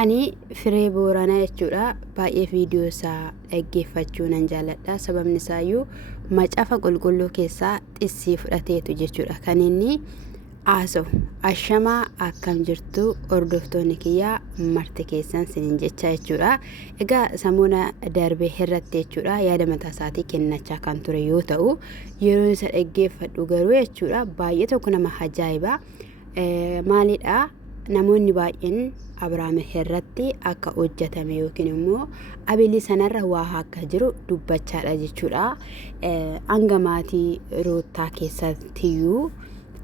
Ani firee booranaa jechuudha. Baay'ee viidiyoo isaa dhaggeeffachuu nan jaalladha. Sababni isaayyuu macaafa qulqulluu keessaa xissii fudhateetu jechuudha. Kan inni haasa'u ashamaa akkam jirtu hordoftoonni kiyyaa marti keessan sinin jecha jechuudha. Egaa samuuna darbee irratti jechuudha yaada mataa isaatii kennachaa kan ture yoo ta'u, yeroo isa dhaggeeffadhu garuu jechuudha baay'ee tokko nama ajaa'iba. Maalidha? Namoonni baay'een Abrahaam irratti akka hojjetame yookiin immoo abilii sanarra waa akka jiru dubbachaadha jechuudha. Hanga maatii Ruutaa keessattiyyuu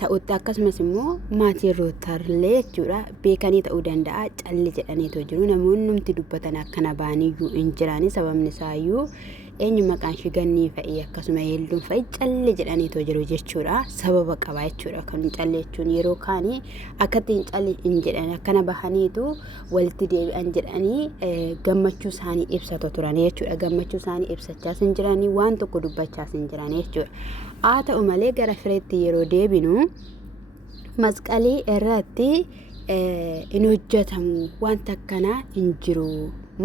ta'utti akkasumas immoo maatii Ruutaallee jechuudha beekanii ta'uu danda'a calli jedhaniitu jiru. Namoonni numti dubbatan akkana baaniyyuu hin jirani. Sababni isaayyuu eenyu maqaan ishee gannii fa'i akkasuma yeelluun fa'i calli jedhaniitu jiru jechuudha. Sababa qaba jechuudha. Kan calli jechuun yeroo kaanii akkatti hin calli hin jedhan akkana bahaniitu walitti deebi'an jedhanii gammachuu isaanii ibsatu turan jechuudha. Gammachuu isaanii ibsachaas hin jiranii waan tokko dubbachaas hin jiran jechuudha. Haa ta'u malee gara fireetti yeroo deebinu masqalii irratti in hojjetamu wanta akkanaa hin jiru.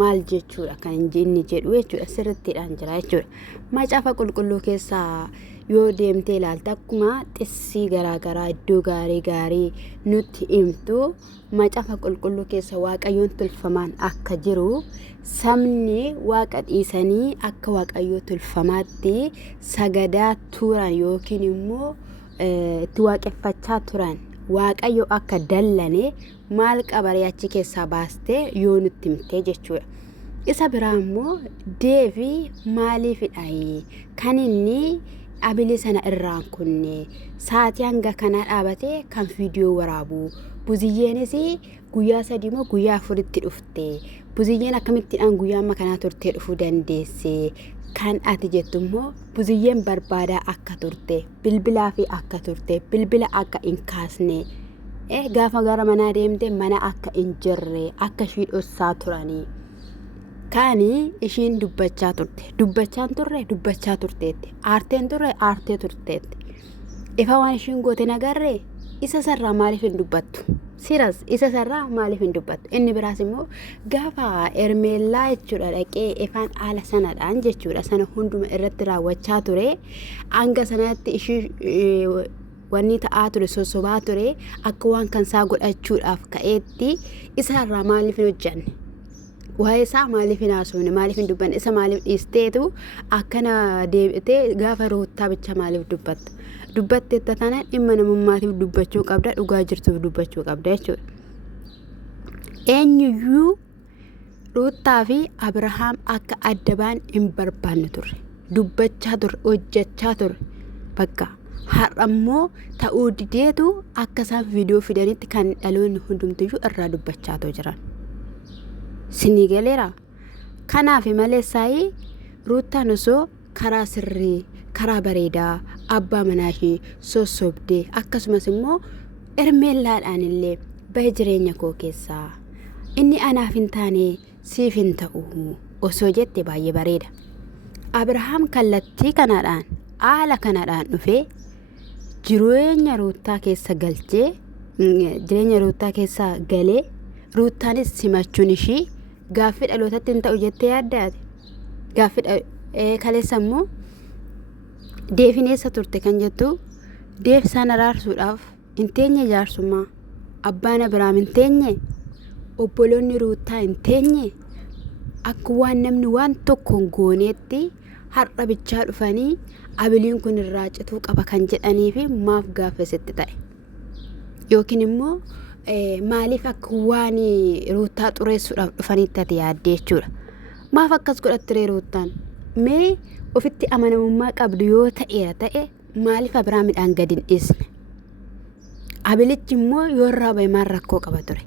Maal jechuudha kan inni jedhu jechuudha sirrittiidhaan jira jechuudha. Macaafa qulqulluu keessaa yoo deemtee ilaalta akkuma xissii garaagaraa iddoo gaarii nutti himtu macaafa qulqulluu keessa waaqayyoon tolfamaan akka jiru, sabni waaqa dhiisanii akka waaqayyoo tolfamaatti sagadaa turan yookiin immoo itti waaqeffachaa turan waaqayyo akka dallane maal qabaree achi keessaa baastee yoo nutti himtee jechuudha. Isa biraa immoo deebii maaliifidha kan inni abilii sana irraan kunne sa'aatii hanga kanaa dhaabatee kan viidiyoo waraabu. Buziyyeenis guyyaa 3 moo guyyaa 4tti dhufte. Buziyyeen akkamittiidhaan guyyaa amma kanaa turtee dhufuu dandeesse? Kan ati jettu immoo buziyyeen barbaadaa akka turte, bilbilaa fi akka turte, bilbila akka hin kaasne, gaafa gara manaa deemte mana akka hin jirre, akka ishii dhossaa turanii. Kaani ishiin dubbachaa turte. Dubbachaan turre dubbachaa turteetti. Aarteen turre aartee turteetti. Ifa waan ishiin goote nagarree isa sarraa maaliif hin dubbattu? Siras isa sarraa maaliif hin dubbattu? Inni biraas immoo gaafa ermeellaa jechuudha dhaqee ifaan haala sanadhaan jechuudha sana hunduma irratti raawwachaa ture. Hanga sanatti ishii wanni ta'aa ture sosobaa ture akka waan kan isaa godhachuudhaaf ka'eetti isarraa maaliif hin hojjanne? Waa'ee isaa maaliif hin haasofne? Maaliif hin dubbanne? Isa maaliif dhiisteetu akkana deebitee gaafa Ruutaa bicha maaliif dubbatta? Dubbatteetta tana dhimma namummaatiif dubbachuu qabda, dhugaa jirtuuf dubbachuu qabda jechuudha. Eenyuyyuu Ruutaa fi Abrahaam akka adda ba'an hin barbaanne turre. Dubbachaa turre, hojjechaa turre. Bakka har'ammoo ta'uu dideetu akka isaan viidiyoo fidanitti kan dhaloonni hundumtiyyuu irraa dubbachaatoo jiran. Sinii galeera. Kanaaf maleessaayi Ruutaan osoo karaa sirrii, karaa bareedaa abbaa manaashii sossobdee akkasumas immoo ermeellaadhaan illee bahe jireenya koo keessaa inni anaaf hin taane siif hin ta'u osoo jette baay'ee bareeda. Abrahaam kallattii kanaadhaan haala kanaadhaan dhufee jireenya Ruutaa keessa galchee jireenya Ruutaa keessa galee Ruutaanis simachuun ishii gaaffii dhalootatti hin ta'u jettee yaaddaate. Gaaffii kaleessa immoo deefineessa turte kan jettu deebisaan araarsuudhaaf hin teenye jaarsummaa abbaan Abrahaam hin teenye obboloonni Ruutaa hin teenye akka waan namni waan tokko gooneetti har'a bichaa dhufanii abiliin kun irraa cituu qaba kan jedhanii fi maaf gaaffisitti ta'e yookiin immoo maaliif akka waan Ruutaa xureessuudhaaf dhufanitti ati yaaddee jechuudha. Maaf akkas godhattire Ruutaan? Mee ofitti amanamummaa qabdu yoo ta'e maaliif Abrahaamidhaan gadi hin dhiisne? Abilichi immoo yoo irraa bahe maal rakkoo qaba ture?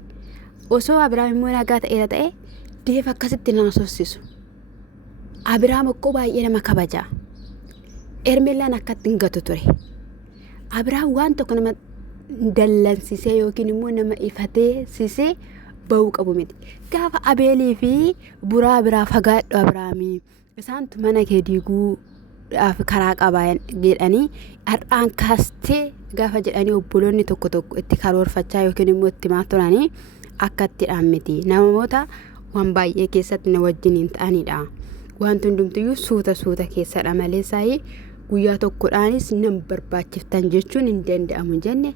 Osoo Abrahaam immoo nagaa ta'e deef akkasitti naasofsisu. Abrahaam akkoo baay'ee nama kabajaa. Ermeellaan akkatti hin gatu ture. Abrahaam waan tokko nama dallansisee yookiin immoo nama ifatee sisee ba'uu qabu miti. Gaafa Abeelii fi buraa biraa fagaadhu Abrahaamii isaantu mana kee diiguudhaaf karaa qabaa jedhanii har'aan kaastee gaafa jedhanii obboloonni tokko itti karoorfachaa yookiin immoo itti maa turanii akkattiidhaan miti. Namoota waan baay'ee keessatti na wajjiniin ta'anidha. Wanti hundumtiyyuu suuta keessadha malee saayii guyyaa tokkodhaanis nam barbaachiftan jechuun hin danda'amu jenne.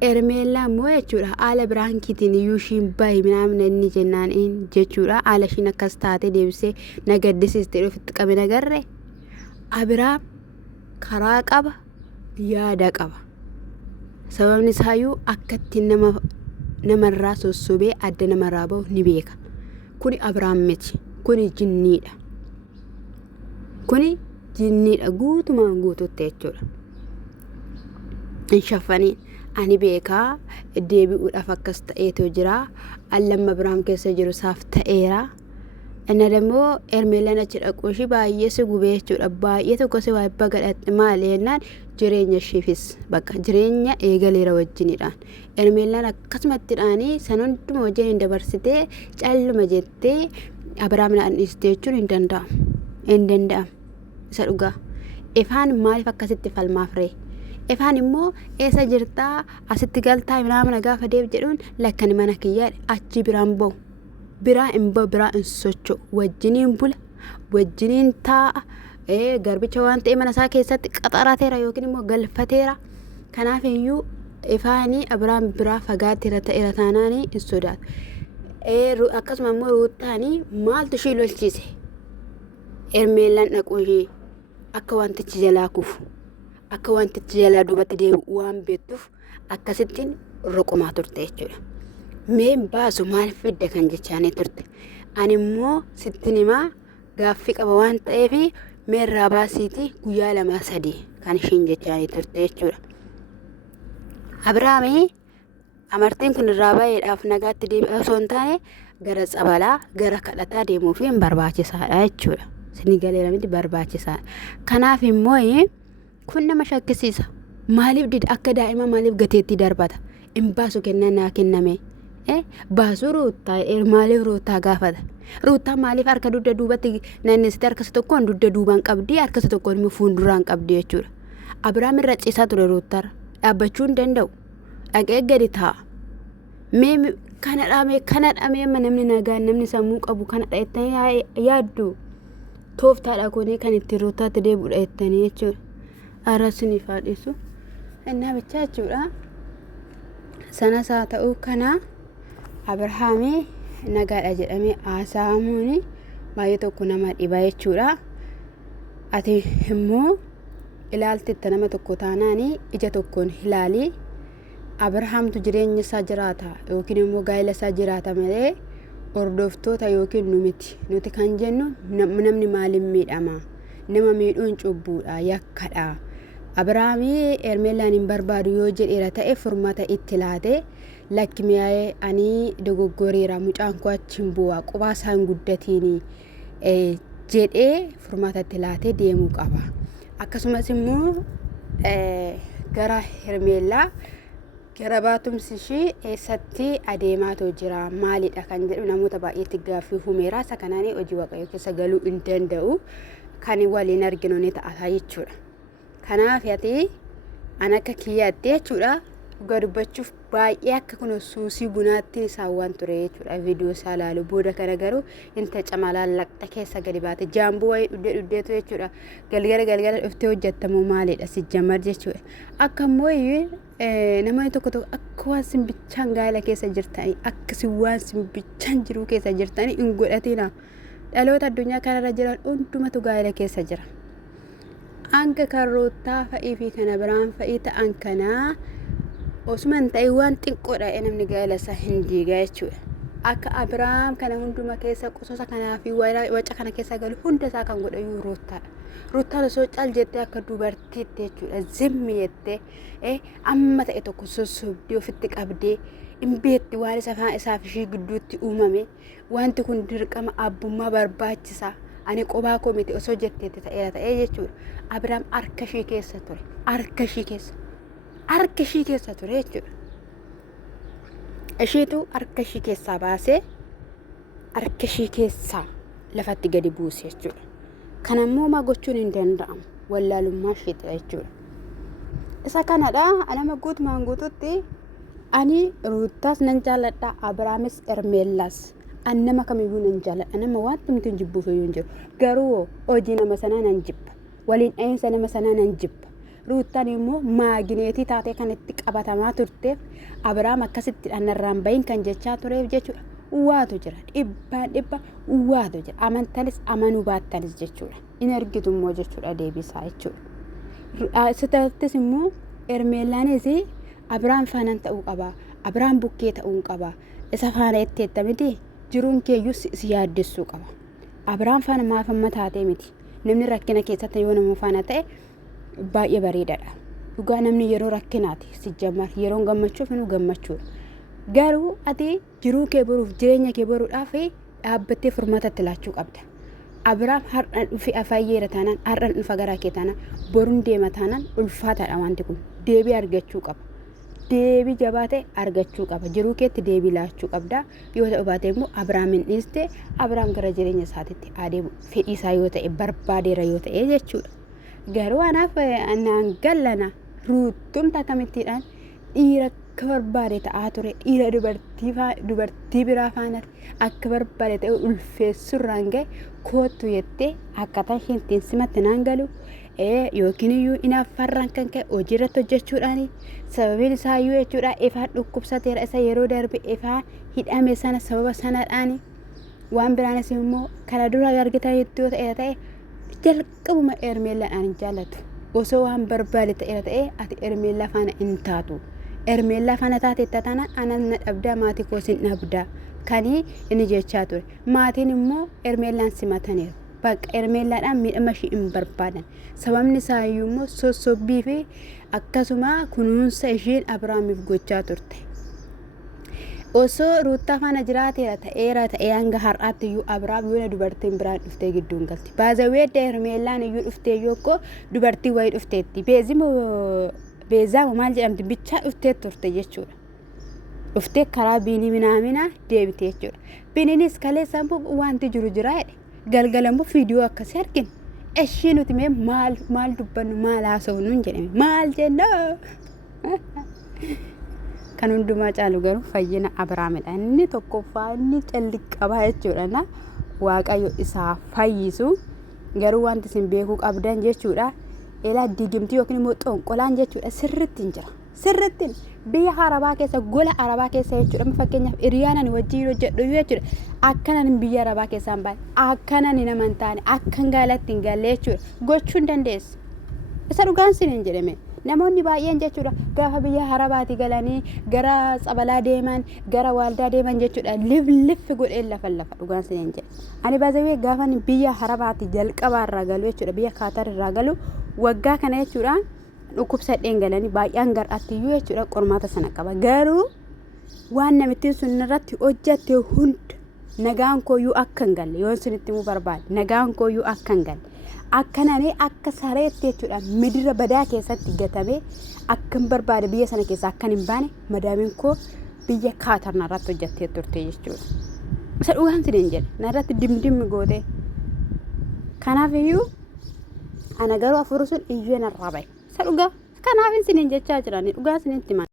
Ermeellaa immoo jechuudha haala biraankiitiin iyyuu ishiin baay'ee minamna inni jennaan jechuudha haala ishiin akkas taate deebisee na gaddisiistee ofitti qabe nagarre. Abiraam karaa qaba yaada qaba. Sababni isaayyuu akkatti namarraa sossobee adda namarraa bahu ni beeka. Kuni Abiraam miti. Kuni jinniidha. Kuni jinniidha guutumaan guututti jechuudha. Hin shaffaniin ani beekaa deebi'uudhaaf akkas ta'eetu jira. Allamma Abiraam keessa jiru isaaf ta'eera. Inni dammoo Ermeellaan achi dhaquu ishii baay'ee si gubee jechuudha. Baay'ee tokko si waa bagadhatte maali jennaan jireenya ishiifis bakka jireenya eegaleera wajjinidhaan. Ermeellaan akkasumattidhaanii san hunduma wajjin hin dabarsitee calluma jettee Abiraam naan dhiiste jechuun hin danda'amu. Hin danda'amu. Isa dhugaa. Ifaan maaliif akkasitti falmaaf ree? Ifaan immoo eessa jirtaa asitti galtaa minamna gaafa deeb jedhuun lakkani mana kiyyaa achi biraan bahu. Biraa hin bahu biraa hin socho'u. Wajjiniin bula. Wajjiniin taa'a. Garbicha waan ta'e mana isaa keessatti qaxarateera yookiin immoo galfateera. Kanaaf iyyuu ifaanii Abiraam biraa fagaateera ta'eera taanaanii hin sodaatu. Akkasuma immoo Ruutaanii maaltu ishii lolchiise? Ermeellaan dhaquu ishii akka wantichi jalaa kufu. Akka wantichi jalaa duubatti deebi'u waan beektuuf akkasittiin roqumaa turte jechuudha. Mee baasu maal fidda kan jechaanii turte. Ani immoo sittin himaa gaaffii qaba waan ta'eef mee irraa baasiitii guyyaa 2-3 kan ishiin jechaanii turte jechuudha. Abiraamii amartiin kun irraa baay'eedhaaf nagaatti deebi'aa osoo hin taane gara tsabalaa gara kadhataa deemuuf hin barbaachisaadha jechuudha. Sini galeera miti barbaachisaadha. Kanaaf immoo kun nama shakkisiisa. Maaliif dida akka daa'ima maaliif gateetti darbata? In baasu kennaa kenname. Baasuu Ruutaa maaliif Ruutaa gaafata? Ruutaa maaliif harka dugda duubatti naannessite harkasa tokkoon dugda duubaan qabdi harkasa tokkoon immoo fuulduraan qabdi jechuudha. Abiraam irra ciisaa ture Ruutaarra. Dhaabbachuu hin danda'u. Dhaqee gadi taa'a. Mee kana dhaamee namni nagaan namni sammuu qabu kana dhaettanii yaaddu. Tooftaadha kunii kan itti Ruutaatti deebi'u dhaettanii jechuudha. Arrasni faadhisu. Innaa bichaa jechuudha. Sanas haa ta'uu kana Abiraamii nagaadha jedhamee haasa'amuun baay'ee tokko nama dhiba jechuudha. Ati immoo ilaaltitti nama tokko taanaanii ija tokkoon ilaalii. Abiraamtu jireenya isaa jiraata yookiin immoo gaa'ela isaa jiraata malee hordoftoota yookiin nu miti. Nuti kan jennu namni maaliin miidhama? Nama miidhuun cubbuudha yakkadha. Abiraamii Ermeellaan hin barbaadu yoo jedheera ta'e furmaata itti laate lakki mi'aayee ani dogoggoreera mucaan koo achiin bu'aa qubaa isaan guddatiin jedhee furmaata itti laatee deemuu qaba. Akkasumas immoo gara Ermeellaa gara baatumsi ishii eessatti adeemaatoo jira maalidha kan jedhu namoota baay'eetti gaaffii humeera. Isa kanaanii hojii waaqayyoo keessa galuu hin danda'u. Kan waliin arginu ni ta'a jechuudha. Kanaaf ati an akka kiyyaatti jechuudha dhugaa dubbachuuf baay'ee akka kun suusii bunaatti isaan waan ture jechuudha. Viidiyoo isaa ilaalu booda kana garuu inta camalaan laqxa keessa gadi baate jaamboo wayii dhudheetu jechuudha. Galgala dhuftee hojjettamu maalidha si jammar jechuudha. Akka immoo namoonni tokko akka waan simbichaan gaa'ela keessa jirtanii akkasi waan simbichaan jiruu keessa jirtanii hin godhatina. Dhaloota addunyaa kanarra jiran hundumatu gaa'ela keessa jira. Hanga kan Ruutaa fa'ii fi kan Abiraam fa'ii ta'an kanaa osuma hin ta'in waan xiqqoodha namni gaa'ela isaa hin diigaa jechuudha. Akka Abiraam kana hunduma keessa qososa kanaa fi waca kana keessa galu hunda isaa kan godhayyuu Ruutaadha. Ruutaan osoo cal jettee akka dubartiitti jechuudha zimmi jettee amma ta'e tokko sossobdee ofitti qabdee hin beetti waan isaaf ishii gidduutti uumame. Wanti kun dirqama abbummaa barbaachisa. Ani qobaa koo miti osoo jetteetti ta'ee jechuudha. Abiraam harka ishii keessa ture. Harka ishii keessa ture jechuudha. Ishiitu harka ishii keessaa baasee harka ishii keessaa lafatti gadi buuse jechuudha. Kanammoo maa gochuun hin danda'amu. Wallaalummaa ishiitti jechuudha. Isa kanadha anama guutumaan guututti ani ruuttaas nan jaalladha Abraamis Ermeellaas annama kamiyyuu nan jaalladha nama wanti nuti hin jibbuuf iyyuu hin jiru garuu hojii nama sanaa nan jibba waliin dha'iinsa nama sanaa nan jibba ruuttaan immoo maagineetii taatee kan itti qabatamaa turteef Abraam akkasitti dhanarraan bahin kan jechaa tureef jechuudha waatu jira dhibba waatu jira amantanis amanuu baattanis jechuudha in argitu immoo jechuudha deebisaa jechuudha sitattis immoo Ermeellaanis Abraam faanaan ta'uu qaba Abraam bukkee ta'uu qaba isa faana itti miti jiruun keeyyuu si yaaddessuu qaba Abraam faana maaf amma taatee miti namni rakkina keessatti yoo nama faana ta'e baay'ee bareedaadha dhugaa namni yeroo rakkinaati si jammar yeroo gammachuuf nu gammachuudha garuu ati jiruu kee boruuf jireenya kee boruudhaaf dhaabbattee furmaatatti laachuu qabda Abraam har'an dhufi afayyeera taanaan har'an dhufa garaa kee taanaan boruun deema taanaan ulfaataadha wanti kun deebii argachuu qaba deebii jabaate argachuu qaba jiruu keetti deebii laachuu qabda yoo ta'u baate immoo Abraamin dhiiste Abraam gara jireenya isaatiitti adeemu fedhii isaa yoo ta'e barbaadeera yoo ta'e jechuudha garuu anaaf anaan gallana ruuttuun takamittiidhaan dhiira akka barbaade ta'aa ture dhiira dubartii biraa faana akka barbaade ta'e ulfeessurraan ga'e kootu jettee akkaataa isheen ittiin simatti naan galu yookiin iyyuu inaaffarraan kan ka'e hojii irratti hojjechuudhaan sababiin isaa iyyuu jechuudha ifaan dhukkubsateera isa yeroo darbe ifaan hidhame sana sababa sanadhaan waan biraanis immoo kana dura argitan yoo ta'e jalqabuma Ermeellaadhaan jaallatu osoo waan barbaade ta'e ati Ermeellaa faana hin taatu Ermeellaa faana taate taana anan na dhabdaa maatii koo sin dhabdaa kanii inni jechaa ture maatiin immoo Ermeellaan simataniiru bakka Ermeellaadhaan miidhama ishii hin barbaadan sababni isaa iyyuu immoo sossobbii fi akkasuma kunuunsa isheen Abraamiif gochaa turte osoo ruuttaa faana jiraateera ta'ee hanga har'aatti iyyuu Abraam yoo dubartiin biraan dhuftee gidduun galti baazawee Ermeellaan iyyuu dhuftee yoo dubartii wayii dhufteetti beezaamu maal jedhamti bichaa dhuftee turte jechuudha dhuftee karaa biinii minaamina deebite jechuudha biiniinis kaleessa wanti jiru jira jedhe galgalammoo viidiyoo akkasii argina ishii nuti mee maal dubbannu maal haasawnu hin jedhame maal jennaa kan hundumaa caalu garuu fayyina Abraamidha inni tokkoffaa inni calliqqabaa jechuudha waaqayyo isaa fayyisu garuu wanti isin beekuu qabdan jechuudha elaa digimtii yookiin immoo xonqolaan jechuudha sirritti hin jira sirritti biyya Arabaa keessa gola Arabaa keessa jechuudha fakkeenyaaf Iriyaanan wajjin hojjedhu jechuudha akkanan biyya Arabaa keessaan baay'ee akkanan nama hin taane akkan gaalatti hin galle jechuudha gochuu hin dandeessu isa dhugaan siniin jedhame namoonni baay'een jechuudha gaafa biyya Arabaati galanii gara tsabalaa deeman gara waaldaa deeman jechuudha liflif godheen lafa dhugaan siniin jedhe ani baazawee gaafa biyya Arabaati jalqabaa irraa galu jechuudha biyya Kaatar irraa galu waggaa kana jechuudha dhukkubsadheen galanii baay'een gar'aatti iyyuu jechuudha qormaata sana qaba garuu waan namittiin sun irratti hojjette hunda nagaan kooyyuu akka hin galle yoon sunitti muu barbaade nagaan kooyyuu akka hin galle akkananii akka sareetti jechuudha midira badaa keessatti gatame akka hin barbaade biyya sana keessa akka hin baane madaamiin koo biyya Kaatar narratti hojjettee turte jechuudha isa dhugaan siniin jedhe narratti dimdimmi goote kanaaf iyyuu ana garuu afuru sun iyyuu narraa bahe isa dhugaa kanaaf siniin jechaa jirani dhugaa sinitti